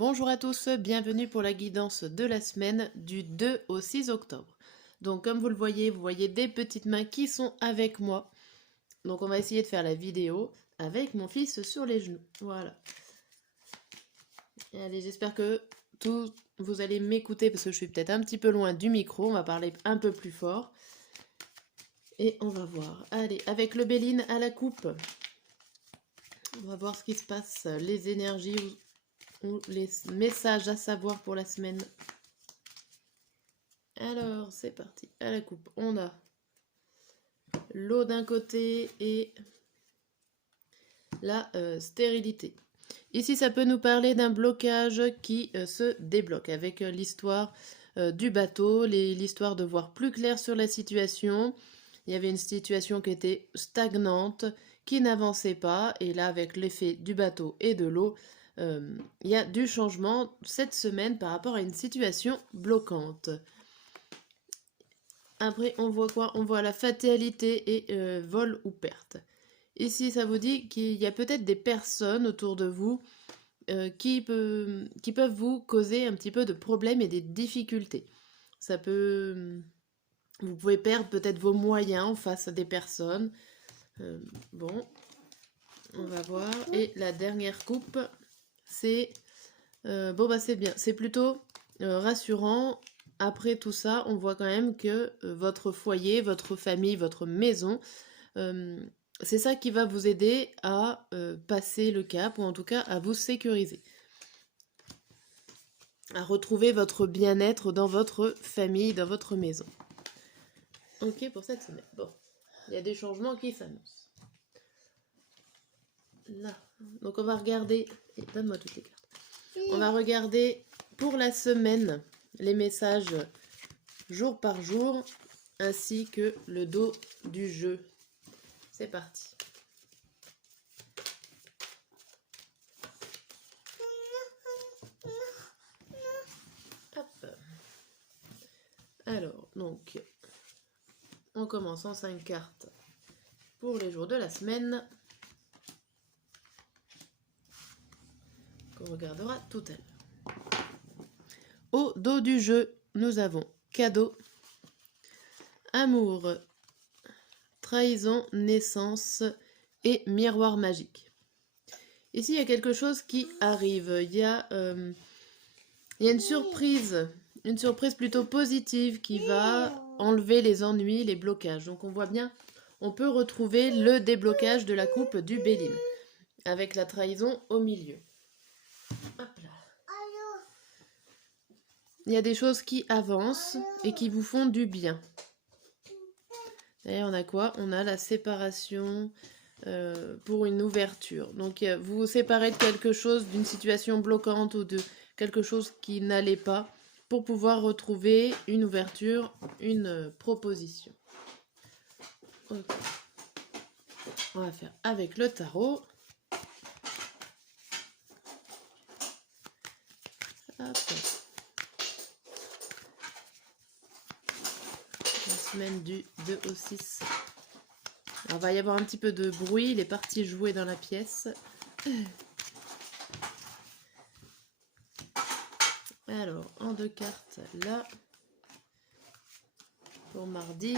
Bonjour à tous, bienvenue pour la guidance de la semaine du 2 au 6 octobre. Donc comme vous voyez des petites mains qui sont avec moi. Donc on va essayer de faire la vidéo avec mon fils sur les genoux. Voilà. Allez, j'espère que vous allez m'écouter parce que je suis peut-être un petit peu loin du micro. On va parler un peu plus fort. Et on va voir. Allez, avec le Béline à la coupe. On va voir ce qui se passe, les énergies ou les messages à savoir pour la semaine. Alors, c'est parti. À la coupe, on a l'eau d'un côté et la stérilité. Ici, ça peut nous parler d'un blocage qui se débloque avec l'histoire du bateau, l'histoire de voir plus clair sur la situation. Il y avait une situation qui était stagnante, qui n'avançait pas. Et là, avec l'effet du bateau et de l'eau, il y a du changement cette semaine par rapport à une situation bloquante. Après, on voit quoi? On voit la fatalité et vol ou perte. Ici, ça vous dit qu'il y a peut-être des personnes autour de vous qui peuvent vous causer un petit peu de problèmes et des difficultés. Ça peut... Vous pouvez perdre peut-être vos moyens face à des personnes. Bon, on va voir. Et la dernière coupe, c'est... bon, bah c'est bien. C'est plutôt rassurant. Après tout ça, on voit quand même que votre foyer, votre famille, votre maison, c'est ça qui va vous aider à passer le cap, ou en tout cas à vous sécuriser. À retrouver votre bien-être dans votre famille, dans votre maison. Ok pour cette semaine. Bon, il y a des changements qui s'annoncent. Là. Donc on va regarder... Donne-moi toutes les cartes. On va regarder pour la semaine les messages jour par jour, ainsi que le dos du jeu. C'est parti. Hop. Alors, donc, on commence en 5 cartes pour les jours de la semaine, qu'on regardera tout à l'heure. Au dos du jeu, nous avons cadeau, amour, trahison, naissance et miroir magique. Ici, il y a quelque chose qui arrive. Il y a une surprise plutôt positive qui va enlever les ennuis, les blocages. Donc on voit bien, on peut retrouver le déblocage de la coupe du Béline, avec la trahison au milieu. Hop là. Il y a des choses qui avancent et qui vous font du bien. Et on a quoi? On a la séparation pour une ouverture. Donc vous vous séparez de quelque chose, d'une situation bloquante ou de quelque chose qui n'allait pas, pour pouvoir retrouver une ouverture, une proposition. Okay. On va faire avec le tarot. Hop. La semaine du 2 au 6. Alors, il va y avoir un petit peu de bruit, il est parti jouer dans la pièce. Alors, en 2 cartes, là, pour mardi,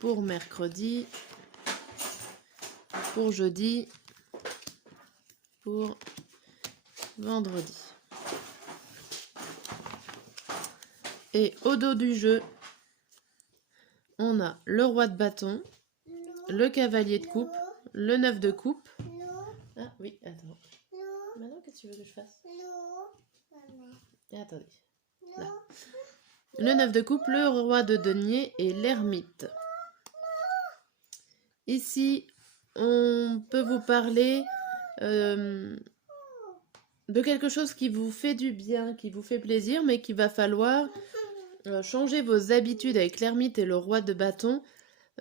pour mercredi, pour jeudi, pour vendredi. Et au dos du jeu, on a le roi de bâton, le cavalier de coupe, le 9 de coupe. Ah oui, attends. Maintenant, qu'est-ce que tu veux que je fasse? Attendez. Là. Le 9 de coupe, le roi de denier et l'ermite. Ici, on peut vous parler de quelque chose qui vous fait du bien, qui vous fait plaisir, mais qu'il va falloir changer vos habitudes avec l'ermite et le roi de bâton.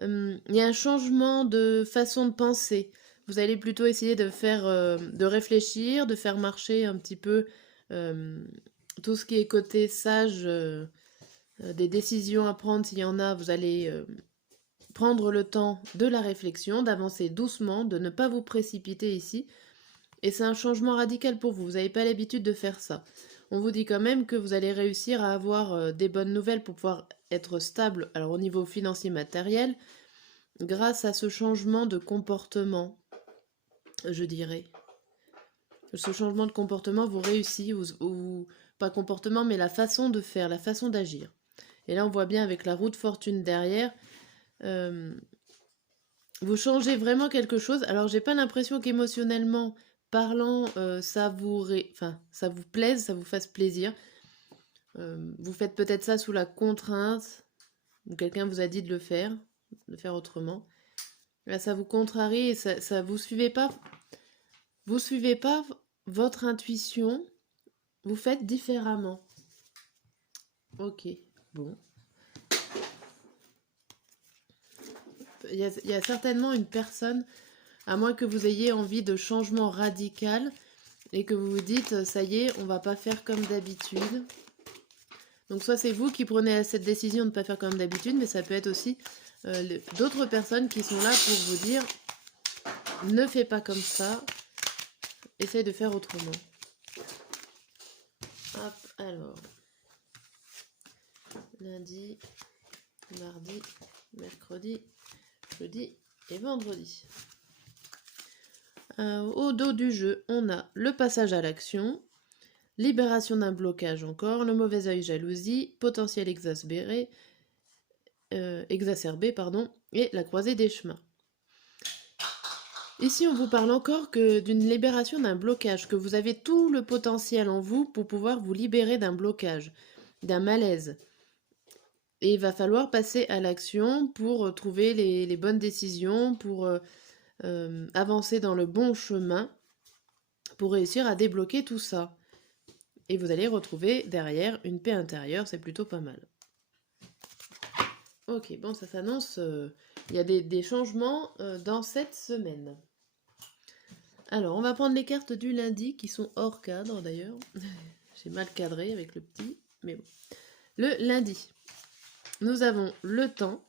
Il y a un changement de façon de penser. Vous allez plutôt essayer de faire, de réfléchir, de faire marcher un petit peu tout ce qui est côté sage, des décisions à prendre s'il y en a. Vous allez prendre le temps de la réflexion, d'avancer doucement, de ne pas vous précipiter ici. Et c'est un changement radical pour vous. Vous n'avez pas l'habitude de faire ça. On vous dit quand même que vous allez réussir à avoir des bonnes nouvelles pour pouvoir être stable, alors au niveau financier matériel, grâce à ce changement de comportement, je dirais. Ce changement de comportement vous réussit, ou pas comportement, mais la façon de faire, la façon d'agir. Et là, on voit bien avec la roue de fortune derrière, vous changez vraiment quelque chose. Alors, j'ai pas l'impression qu'émotionnellement parlant, ça vous plaise, ça vous fasse plaisir. Vous faites peut-être ça sous la contrainte, ou quelqu'un vous a dit de le faire autrement. Là, ça vous contrarie et ça vous suivez pas votre intuition, vous faites différemment. Ok, bon. Il y a certainement une personne, à moins que vous ayez envie de changement radical et que vous vous dites, ça y est, on va pas faire comme d'habitude. Donc soit c'est vous qui prenez cette décision de ne pas faire comme d'habitude, mais ça peut être aussi d'autres personnes qui sont là pour vous dire, ne fais pas comme ça, essaye de faire autrement. Hop, alors. Lundi, mardi, mercredi, jeudi et vendredi. Au dos du jeu, on a le passage à l'action, libération d'un blocage encore, le mauvais œil jalousie, potentiel exacerbé, et la croisée des chemins. Ici, on vous parle encore que d'une libération d'un blocage, que vous avez tout le potentiel en vous pour pouvoir vous libérer d'un blocage, d'un malaise. Et il va falloir passer à l'action pour trouver les bonnes décisions, pour avancer dans le bon chemin, pour réussir à débloquer tout ça. Et vous allez retrouver derrière une paix intérieure, c'est plutôt pas mal. Ok, bon, ça s'annonce, il y a des changements dans cette semaine. Alors, on va prendre les cartes du lundi, qui sont hors cadre d'ailleurs. J'ai mal cadré avec le petit, mais bon. Le lundi, nous avons le temps,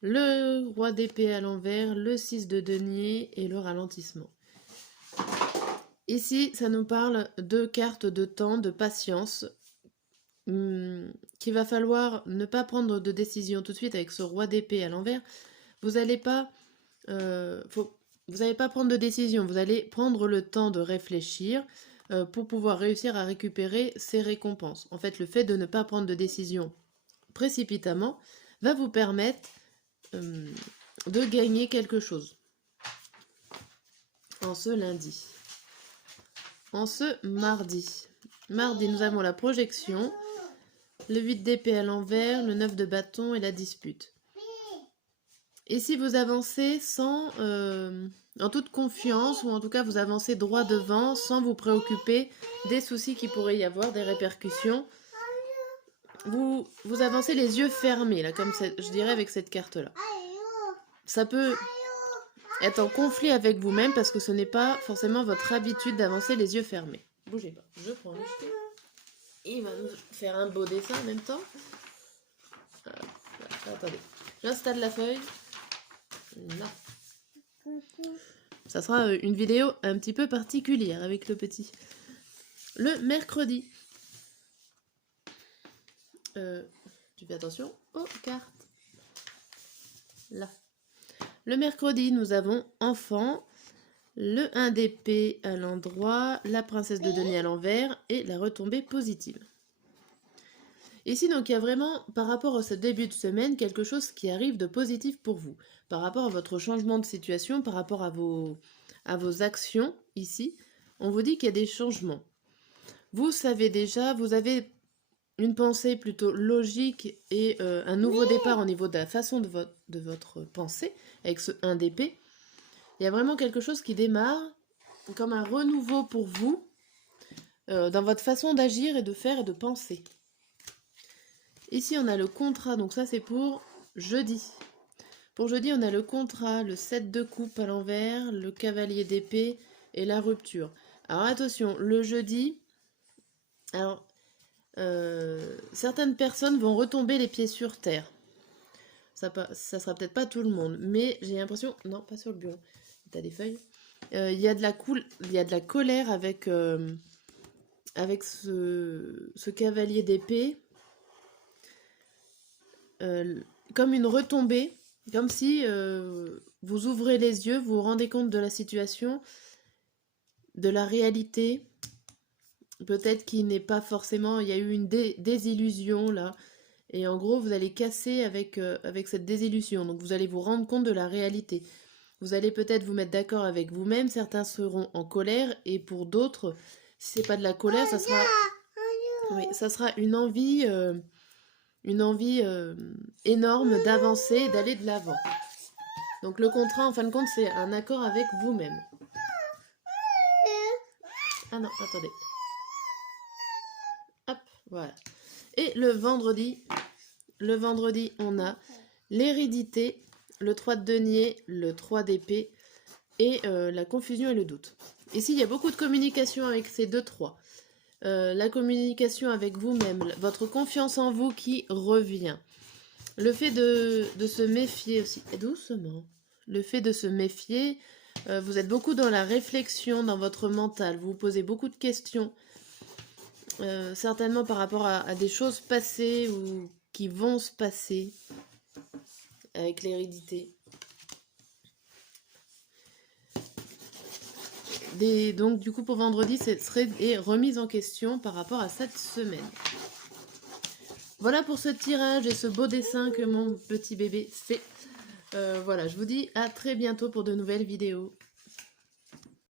le roi d'épée à l'envers, le 6 de denier et le ralentissement. Ici, ça nous parle de cartes de temps, de patience, qu'il va falloir ne pas prendre de décision tout de suite avec ce roi d'épée à l'envers. Vous n'allez pas, pas prendre de décision, vous allez prendre le temps de réfléchir pour pouvoir réussir à récupérer ces récompenses. En fait, le fait de ne pas prendre de décision précipitamment va vous permettre de gagner quelque chose en ce lundi. En ce mardi. Mardi, nous avons la projection, le 8 d'épée à l'envers, le 9 de bâton et la dispute. Et si vous avancez en toute confiance, ou en tout cas vous avancez droit devant, sans vous préoccuper des soucis qui pourraient y avoir, des répercussions, vous avancez les yeux fermés, là, comme je dirais avec cette carte-là. Ça peut être en conflit avec vous-même parce que ce n'est pas forcément votre habitude d'avancer les yeux fermés. Bougez pas, je prends le cheveu. Il va nous faire un beau dessin en même temps. Attendez, j'installe la feuille. Là. Ça sera une vidéo un petit peu particulière avec le petit. Le mercredi. Tu fais attention aux cartes. Là. Le mercredi, nous avons enfant, le 1 d'épée à l'endroit, la princesse de denier à l'envers et la retombée positive. Ici, donc, il y a vraiment, par rapport à ce début de semaine, quelque chose qui arrive de positif pour vous. Par rapport à votre changement de situation, par rapport à vos actions, ici, on vous dit qu'il y a des changements. Vous savez déjà, vous avez une pensée plutôt logique et un nouveau départ au niveau de la façon de votre pensée, avec ce 1 d'épée. Il y a vraiment quelque chose qui démarre, comme un renouveau pour vous, dans votre façon d'agir et de faire et de penser. Ici, on a le contrat, donc ça c'est pour jeudi. Pour jeudi, on a le contrat, le 7 de coupe à l'envers, le cavalier d'épée et la rupture. Alors attention, le jeudi, alors certaines personnes vont retomber les pieds sur terre. Ça sera peut-être pas tout le monde, mais j'ai l'impression... Non, pas sur le bureau. T'as des feuilles. Il y a de la colère avec, avec ce cavalier d'épée. Comme une retombée, comme si vous ouvrez les yeux, vous vous rendez compte de la situation, de la réalité. Peut-être qu'il n'est pas forcément... Il y a eu une désillusion là. Et en gros, vous allez casser avec, avec cette désillusion. Donc vous allez vous rendre compte de la réalité. Vous allez peut-être vous mettre d'accord avec vous-même. Certains seront en colère. Et pour d'autres, si c'est pas de la colère, ça sera... Oui, ça sera une envie énorme d'avancer, d'aller de l'avant. Donc le contrat, en fin de compte, c'est un accord avec vous-même. Ah non, attendez. Hop, voilà. Et le vendredi, on a l'hérédité, le 3 de denier, le 3 d'épée et la confusion et le doute. Ici, il y a beaucoup de communication avec ces deux 3. La communication avec vous-même, votre confiance en vous qui revient. Le fait de se méfier aussi, et doucement, le fait de se méfier, vous êtes beaucoup dans la réflexion, dans votre mental, vous vous posez beaucoup de questions, certainement par rapport à des choses passées ou qui vont se passer avec l'hérédité. Donc du coup pour vendredi, ce serait des remises en question par rapport à cette semaine. Voilà pour ce tirage et ce beau dessin que mon petit bébé fait. Voilà, je vous dis à très bientôt pour de nouvelles vidéos.